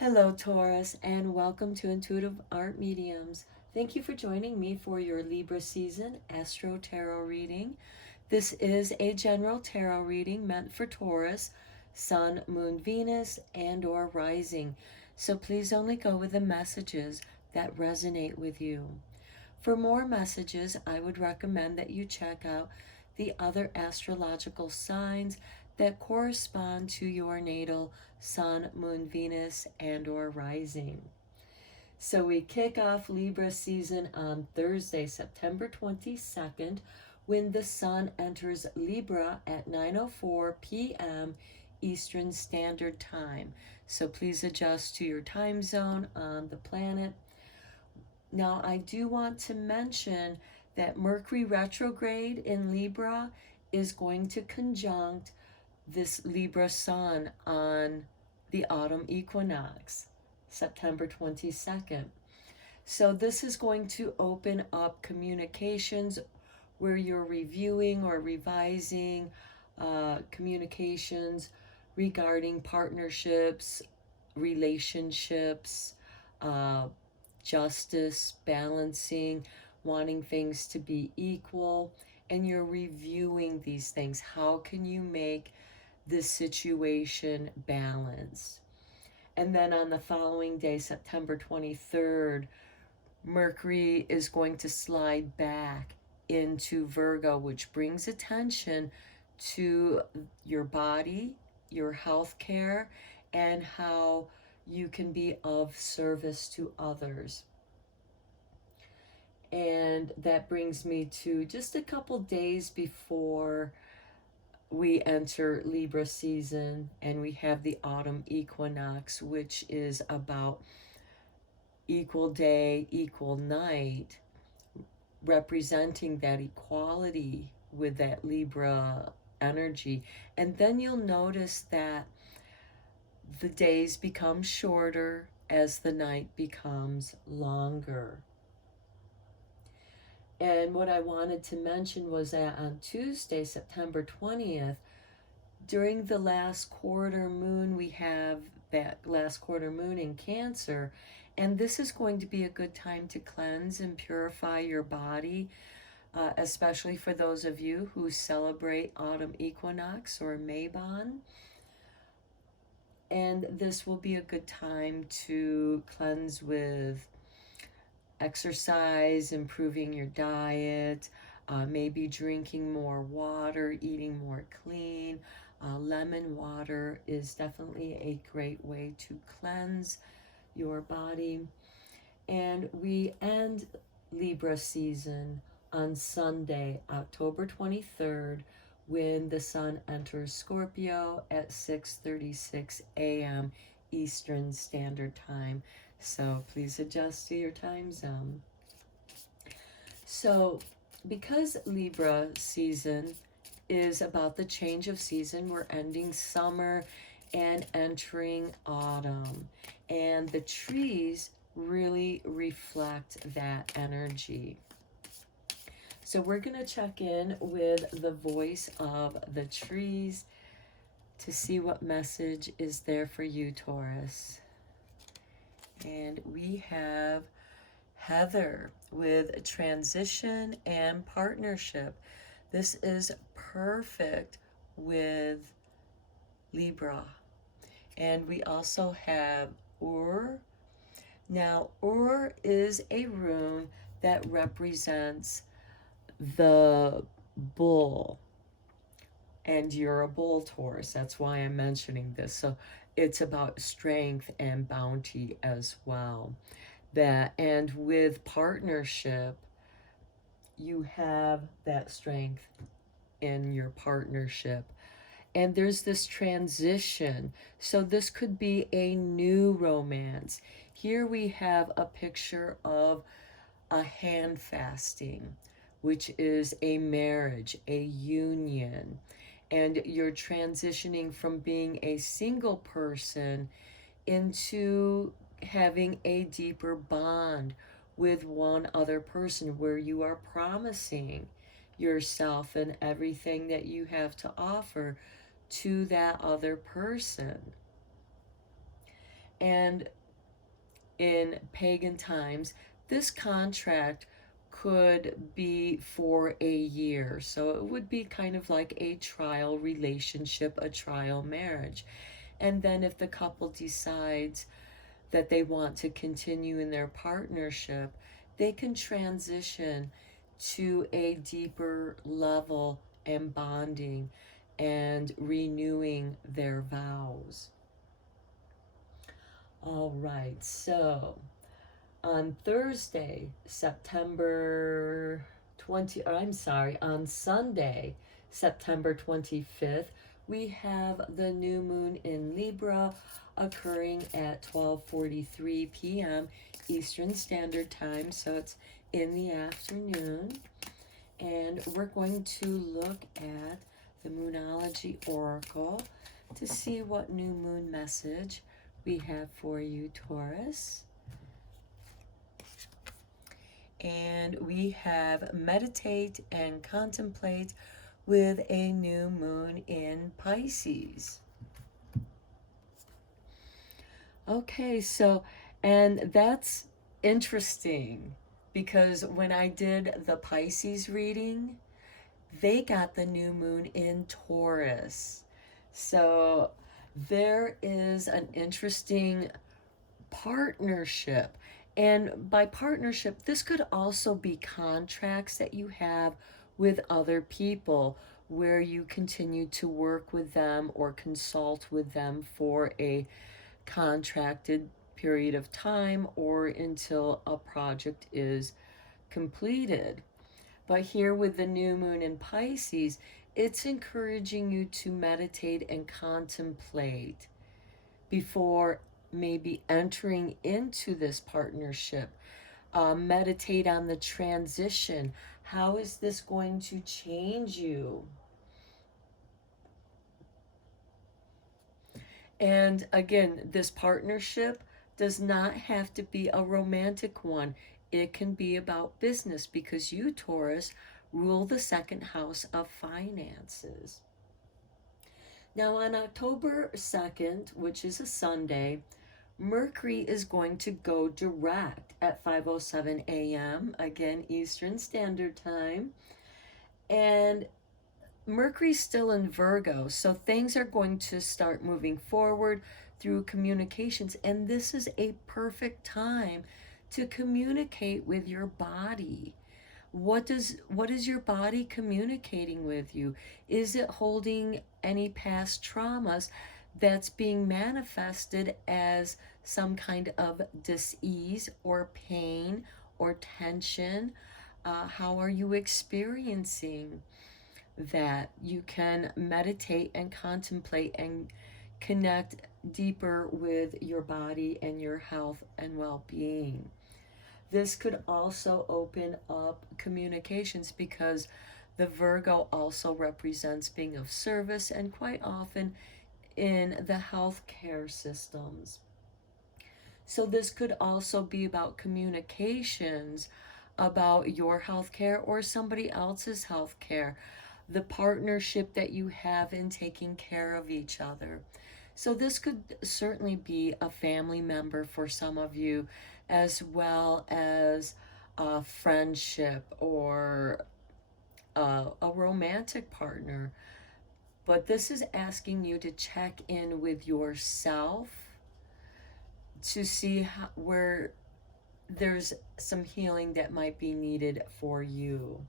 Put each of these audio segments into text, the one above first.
Hello, Taurus, and welcome to Intuitive Art Mediums. Thank you for joining me for your Libra season Astro-Tarot reading. This is a general tarot reading meant for Taurus, Sun, Moon, Venus, and or Rising. So please only go with the messages that resonate with you. For more messages, I would recommend that you check out the other astrological signs that correspond to your natal Sun, Moon, Venus, and or Rising. So we kick off Libra season on Thursday, September 22nd, when the Sun enters Libra at 9:04 p.m. Eastern Standard Time. So please adjust to your time zone on the planet. Now, I do want to mention that Mercury Retrograde in Libra is going to conjunct this Libra Sun on the autumn equinox, September 22nd. So this is going to open up communications where you're reviewing or revising communications regarding partnerships, relationships, uh, justice, balancing, wanting things to be equal, and you're reviewing these things. How can you make this situation balanced? And then on the following day, September 23rd, Mercury is going to slide back into Virgo, which brings attention to your body, your health care, and how you can be of service to others. And that brings me to just a couple days before we enter Libra season and we have the autumn equinox, which is about equal day, equal night, representing that equality with that Libra energy. And then you'll notice that the days become shorter as the night becomes longer. And what I wanted to mention was that on Tuesday, September 20th, during the last quarter moon, we have that last quarter moon in Cancer. And this is going to be a good time to cleanse and purify your body, especially for those of you who celebrate autumn equinox or Mabon. And this will be a good time to cleanse with exercise, improving your diet, maybe drinking more water, eating more clean. Lemon water is definitely a great way to cleanse your body. And we end Libra season on Sunday, October 23rd, when the Sun enters Scorpio at 6:36 a.m. Eastern Standard Time. So please adjust to your time zone. So because Libra season is about the change of season, we're ending summer and entering autumn. And the trees really reflect that energy. So we're going to check in with the voice of the trees to see what message is there for you, Taurus. And we have Heather with transition and partnership. This is perfect with Libra. And we also have Ur. Now, Ur is a rune that represents the bull. And you're a bull, Taurus. That's why I'm mentioning this. So it's about strength and bounty as well. That, and with partnership, you have that strength in your partnership. And there's this transition. So this could be a new romance. Here we have a picture of a hand fasting, which is a marriage, a union. And you're transitioning from being a single person into having a deeper bond with one other person where you are promising yourself and everything that you have to offer to that other person. And in pagan times, this contract could be for a year. So it would be kind of like a trial relationship, a trial marriage. And then if the couple decides that they want to continue in their partnership, they can transition to a deeper level and bonding and renewing their vows. All right, so on Thursday, September 20, or I'm sorry, on Sunday, September 25th, we have the new moon in Libra occurring at 12:43 p.m. Eastern Standard Time, so it's in the afternoon. And we're going to look at the Moonology Oracle to see what new moon message we have for you, Taurus. And we have meditate and contemplate with a new moon in Pisces. Okay, so, and that's interesting because when I did the Pisces reading, they got the new moon in Taurus. So there is an interesting partnership. And by partnership, this could also be contracts that you have with other people where you continue to work with them or consult with them for a contracted period of time or until a project is completed. But here with the new moon in Pisces, it's encouraging you to meditate and contemplate before maybe entering into this partnership. Meditate on the transition. How is this going to change you? And again, this partnership does not have to be a romantic one. It can be about business because you, Taurus, rule the second house of finances. Now, on October 2nd, which is a Sunday, Mercury is going to go direct at 5:07 a.m., again, Eastern Standard Time. And Mercury's still in Virgo, so things are going to start moving forward through communications. And this is a perfect time to communicate with your body. What is your body communicating with you? Is it holding any past traumas that's being manifested as some kind of dis-ease or pain or tension? How are you experiencing that? You can meditate and contemplate and connect deeper with your body and your health and well-being. This could also open up communications because the Virgo also represents being of service and quite often in the healthcare systems. So this could also be about communications about your healthcare or somebody else's healthcare, the partnership that you have in taking care of each other. So this could certainly be a family member for some of you, as well as a friendship or a romantic partner. But this is asking you to check in with yourself to see where there's some healing that might be needed for you.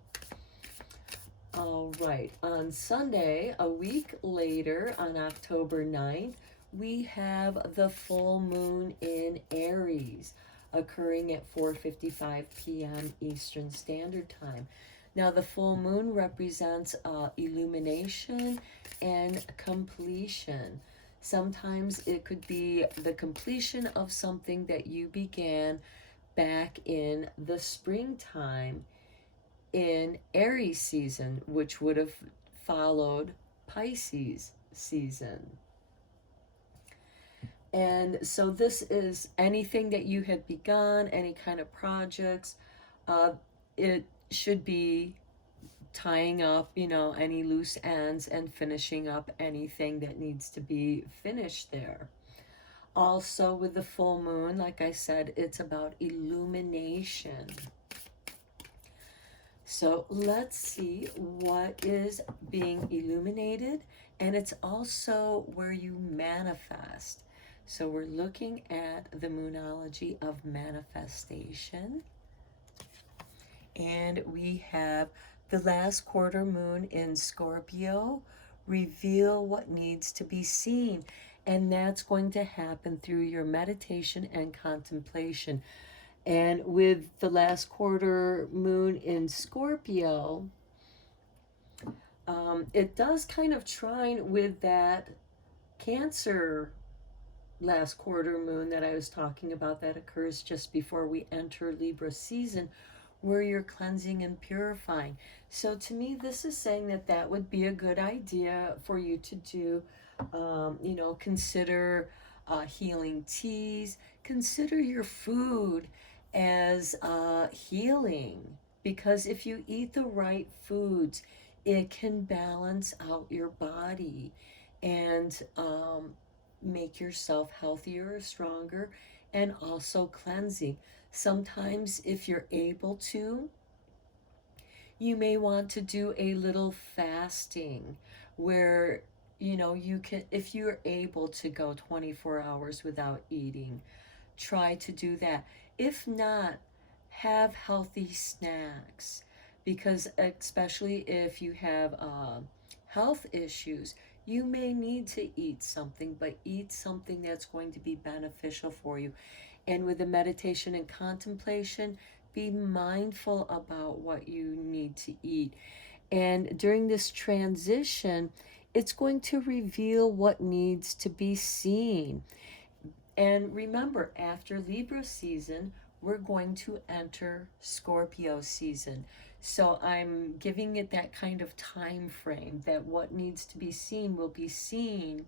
All right, on Sunday, a week later, on October 9th, we have the full moon in Aries occurring at 4:55 p.m. Eastern Standard Time. Now, the full moon represents illumination and completion. Sometimes it could be the completion of something that you began back in the springtime in Aries season, which would have followed Pisces season. And so this is anything that you had begun, any kind of projects. It should be tying up, any loose ends and finishing up anything that needs to be finished there. Also with the full moon, like I said, it's about illumination. So let's see what is being illuminated, and it's also where you manifest. So we're looking at the moonology of manifestation, and we have the last quarter moon in Scorpio. Reveal what needs to be seen, and that's going to happen through your meditation and contemplation. And with the last quarter moon in Scorpio, it does kind of trine with that Cancer last quarter moon that I was talking about that occurs just before we enter Libra season, where you're cleansing and purifying. So to me, this is saying that that would be a good idea for you to do. Consider healing teas. Consider your food as healing, because if you eat the right foods, it can balance out your body and make yourself healthier, stronger, and also cleansing. Sometimes, if you're able to, you may want to do a little fasting where you can, if you're able to go 24 hours without eating, try to do that. If not, have healthy snacks, because especially if you have health issues, you may need to eat something, but eat something that's going to be beneficial for you. And with the meditation and contemplation, be mindful about what you need to eat. And during this transition, it's going to reveal what needs to be seen. And remember, after Libra season, we're going to enter Scorpio season. So I'm giving it that kind of time frame that what needs to be seen will be seen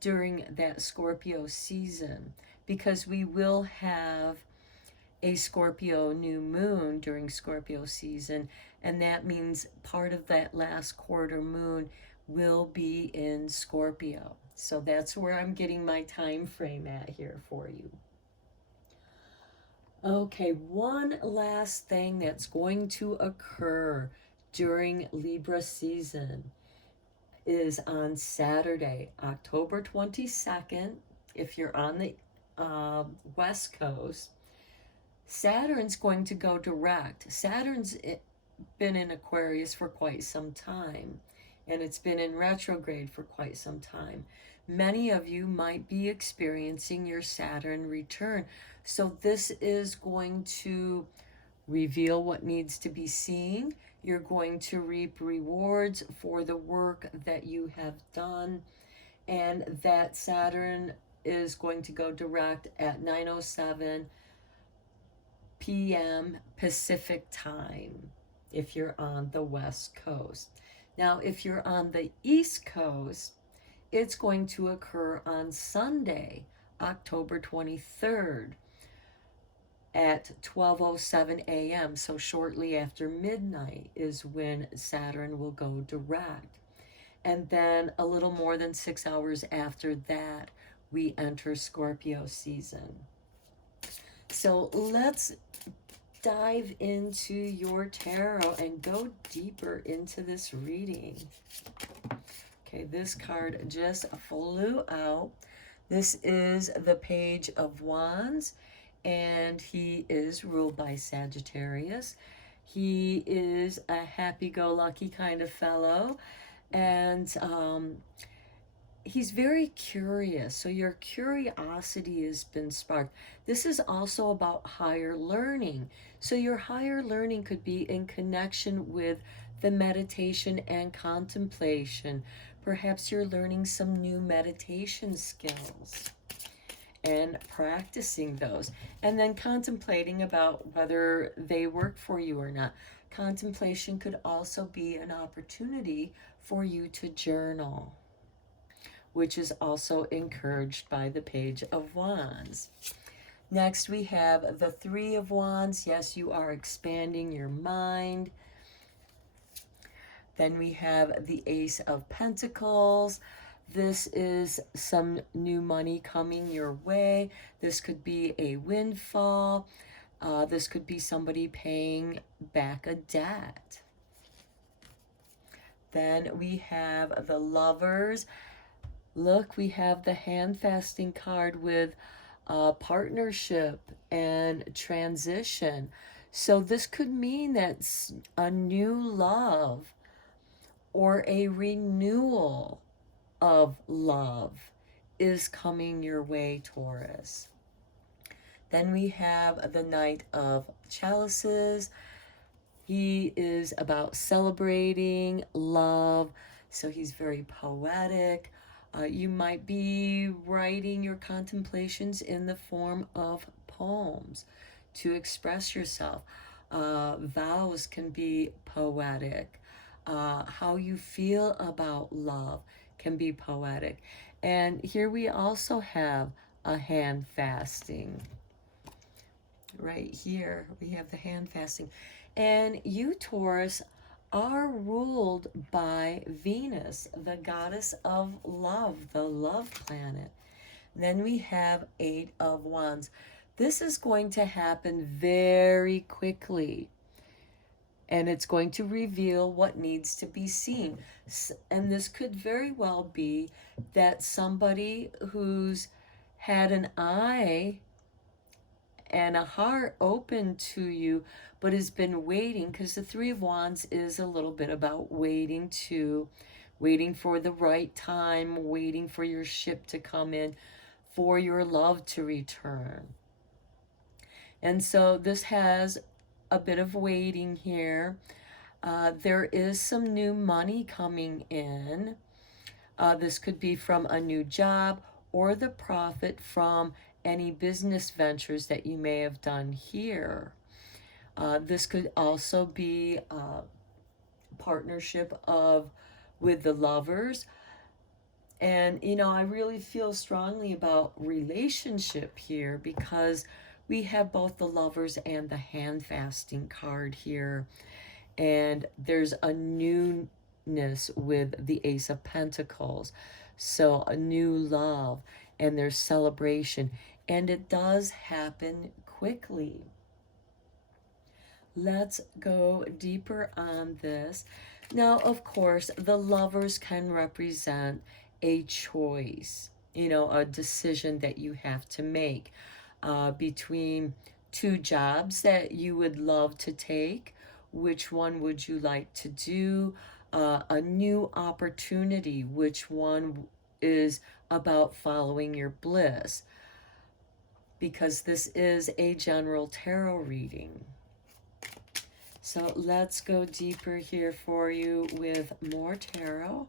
during that Scorpio season, because we will have a Scorpio new moon during Scorpio season, and that means part of that last quarter moon will be in Scorpio. So that's where I'm getting my time frame at here for you. Okay, one last thing that's going to occur during Libra season is on Saturday, October 22nd. If you're on the West Coast, Saturn's going to go direct. Saturn's been in Aquarius for quite some time, and it's been in retrograde for quite some time. Many of you might be experiencing your Saturn return. So this is going to reveal what needs to be seen. You're going to reap rewards for the work that you have done. And that Saturn is going to go direct at 9:07 p.m. Pacific time if you're on the West Coast. Now, if you're on the East Coast, it's going to occur on Sunday, October 23rd at 12:07 a.m. So shortly after midnight is when Saturn will go direct. And then a little more than 6 hours after that, we enter Scorpio season. So let's dive into your tarot and go deeper into this reading. Okay, this card just flew out. This is the Page of Wands, and he is ruled by Sagittarius. He is a happy-go-lucky kind of fellow, and he's very curious. So your curiosity has been sparked. This is also about higher learning. So your higher learning could be in connection with the meditation and contemplation. Perhaps you're learning some new meditation skills and practicing those, and then contemplating about whether they work for you or not. Contemplation could also be an opportunity for you to journal, which is also encouraged by the Page of Wands. Next, we have the Three of Wands. Yes, you are expanding your mind. Then we have the Ace of Pentacles. This is some new money coming your way. This could be a windfall. This could be somebody paying back a debt. Then we have the Lovers. Look, we have the handfasting card with partnership and transition. So this could mean that a new love or a renewal of love is coming your way, Taurus. Then we have the Knight of Chalices. He is about celebrating love, so he's very poetic. You might be writing your contemplations in the form of poems to express yourself. Vows can be poetic. How you feel about love can be poetic. And here we also have a hand fasting. Right here, we have the hand fasting. And you, Taurus, are ruled by Venus, the goddess of love, the love planet. Then we have Eight of Wands. This is going to happen very quickly, and it's going to reveal what needs to be seen. And this could very well be that somebody who's had an eye and a heart open to you, but has been waiting, because the Three of Wands is a little bit about waiting for the right time, waiting for your ship to come in, for your love to return. And so this has a bit of waiting here. There is some new money coming in. This could be from a new job or the profit from any business ventures that you may have done here. This could also be a partnership with the Lovers. And, I really feel strongly about relationship here, because we have both the Lovers and the hand fasting card here. And there's a newness with the Ace of Pentacles. So a new love, and there's celebration. And it does happen quickly. Let's go deeper on this. Now, of course, the Lovers can represent a choice, a decision that you have to make between two jobs that you would love to take. Which one would you like to do? A new opportunity. Which one is about following your bliss? Because this is a general tarot reading. So let's go deeper here for you with more tarot.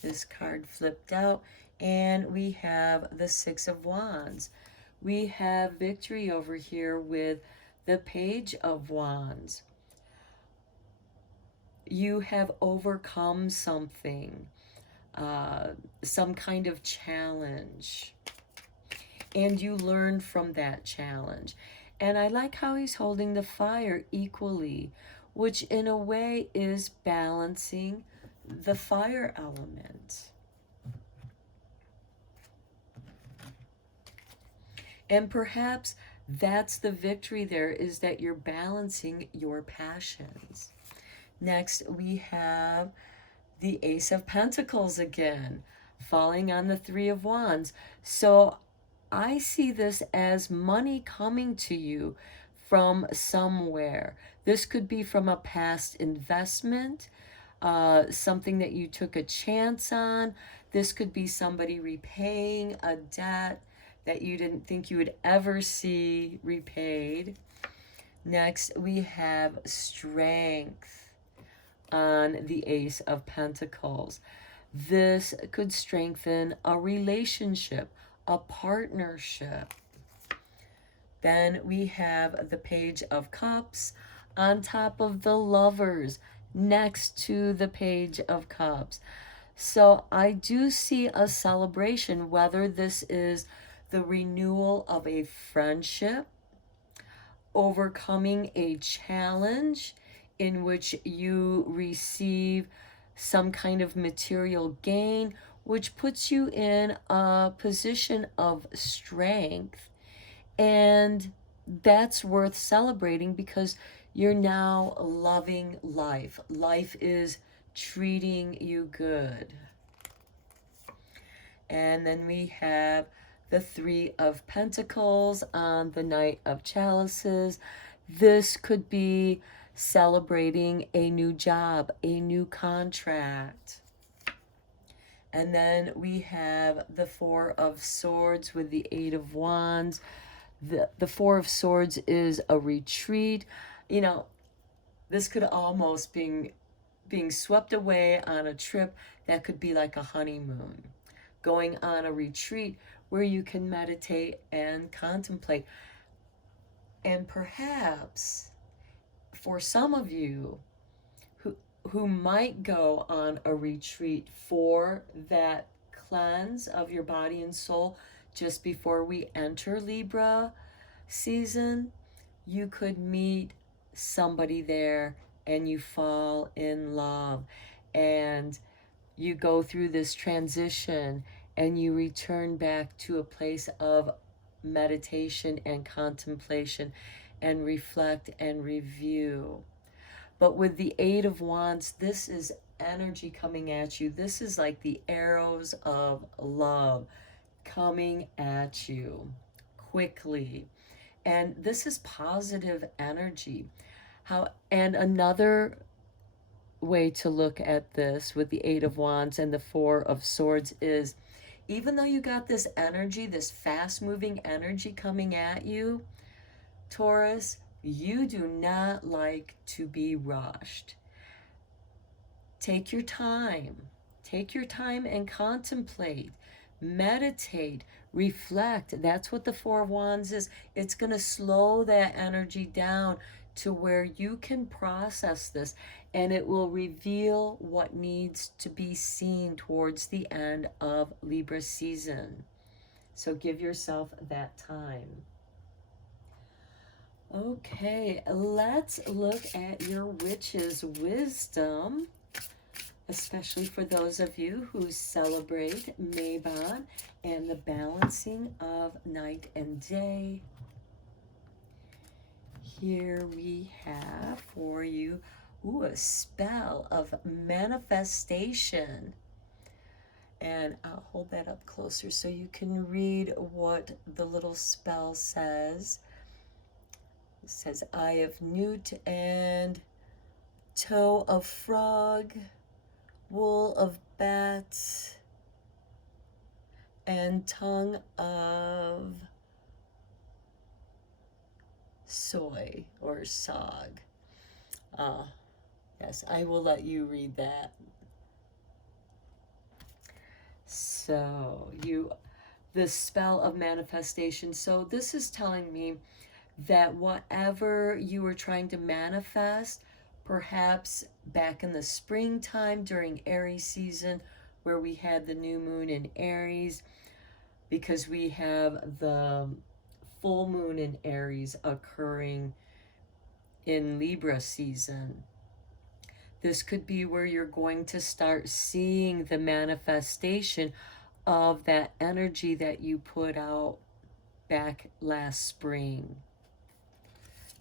This card flipped out, and we have the Six of Wands. We have victory over here with the Page of Wands. You have overcome something, some kind of challenge, and you learn from that challenge. And I like how he's holding the fire equally, which in a way is balancing the fire element. And perhaps that's the victory there, is that you're balancing your passions. Next, we have the Ace of Pentacles again, falling on the Three of Wands. So I see this as money coming to you from somewhere. This could be from a past investment, something that you took a chance on. This could be somebody repaying a debt that you didn't think you would ever see repaid. Next, we have Strength on the Ace of Pentacles. This could strengthen a relationship, a partnership. Then we have the Page of Cups on top of the Lovers, next to the Page of Cups. So I do see a celebration, whether this is the renewal of a friendship, overcoming a challenge in which you receive some kind of material gain, which puts you in a position of strength. And that's worth celebrating because you're now loving life. Life is treating you good. And then we have the Three of Pentacles on the Knight of Chalices. This could be celebrating a new job, a new contract. And then we have the Four of Swords with the Eight of Wands. The Four of Swords is a retreat. You know, this could almost being swept away on a trip that could be like a honeymoon. Going on a retreat where you can meditate and contemplate. And perhaps for some of you who might go on a retreat for that cleanse of your body and soul just before we enter Libra season, you could meet somebody there and you fall in love and you go through this transition and you return back to a place of meditation and contemplation and reflect and review. But with the Eight of Wands, this is energy coming at you. This is like the arrows of love coming at you quickly. And this is positive energy. And another way to look at this with the Eight of Wands and the Four of Swords is, even though you got this energy, this fast moving energy coming at you, Taurus, you do not like to be rushed. Take your time. Take your time and contemplate, meditate, reflect. That's what the Four of Wands is. It's going to slow that energy down to where you can process this, and it will reveal what needs to be seen towards the end of Libra season. So give yourself that time. Okay, let's look at your witch's wisdom, especially for those of you who celebrate Mabon and the balancing of night and day. Here we have for you, a spell of manifestation. And I'll hold that up closer so you can read what the little spell says. It says, eye of newt and toe of frog, wool of bat, and tongue of soy or sog. Yes, I will let you read that. So the spell of manifestation. So this is telling me that whatever you were trying to manifest, perhaps back in the springtime during Aries season, where we had the new moon in Aries, because we have the full moon in Aries occurring in Libra season. This could be where you're going to start seeing the manifestation of that energy that you put out back last spring.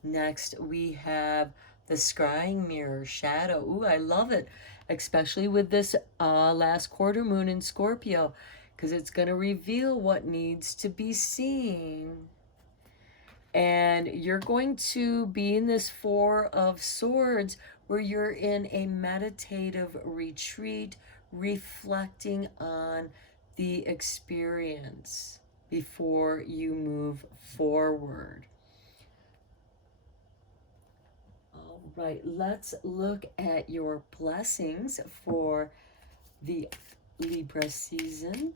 Next, we have the scrying mirror shadow. Ooh, I love it, especially with this last quarter moon in Scorpio, because it's going to reveal what needs to be seen. And you're going to be in this Four of Swords where you're in a meditative retreat, reflecting on the experience before you move forward. All right, let's look at your blessings for the Libra season.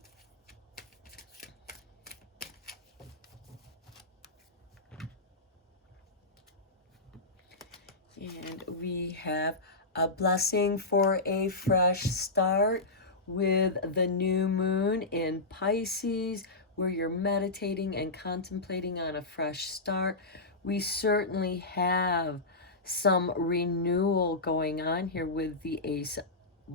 And we have a blessing for a fresh start with the new moon in Pisces, where you're meditating and contemplating on a fresh start. We certainly have some renewal going on here with the ace,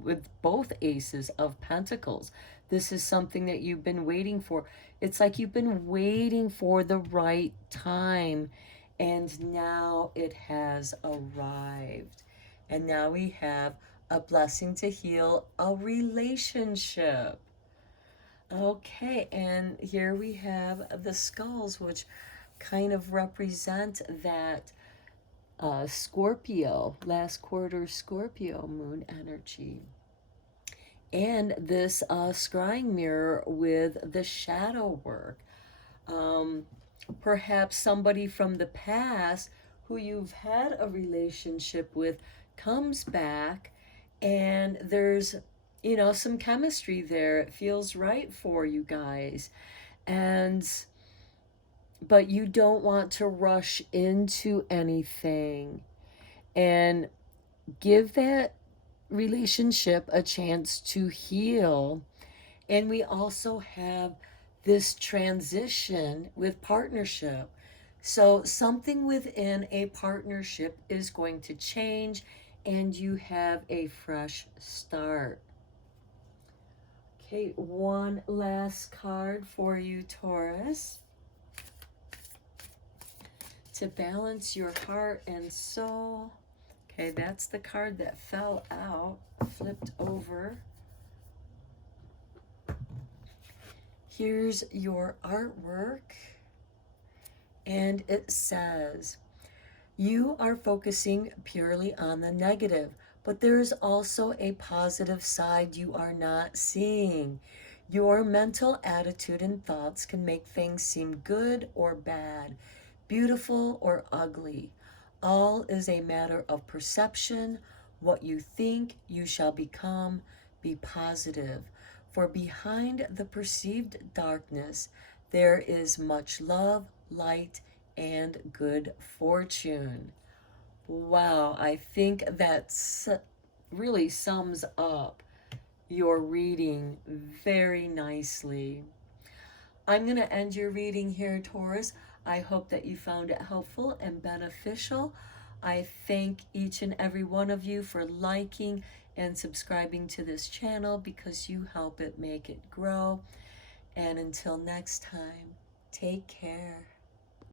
with both aces of pentacles. This is something that you've been waiting for. It's like you've been waiting for the right time, and now it has arrived. And now we have a blessing to heal a relationship. Okay, and here we have the skulls, which kind of represent that Scorpio, last quarter Scorpio moon energy. And this scrying mirror with the shadow work. Um, Perhaps somebody from the past who you've had a relationship with comes back, and there's, you know, some chemistry there. It feels right for you guys. And but you don't want to rush into anything, and give that relationship a chance to heal. And we also have this transition with partnership. So something within a partnership is going to change, and you have a fresh start. Okay, one last card for you, Taurus, to balance your heart and soul. Okay, that's the card that fell out, flipped over. Here's your artwork, and it says, you are focusing purely on the negative, but there is also a positive side you are not seeing. Your mental attitude and thoughts can make things seem good or bad, beautiful or ugly. All is a matter of perception. What you think, you shall become. Be positive. For behind the perceived darkness, there is much love, light, and good fortune. Wow, I think that really sums up your reading very nicely. I'm going to end your reading here, Taurus. I hope that you found it helpful and beneficial. I thank each and every one of you for liking and subscribing to this channel, because you help it make it grow. And until next time, take care.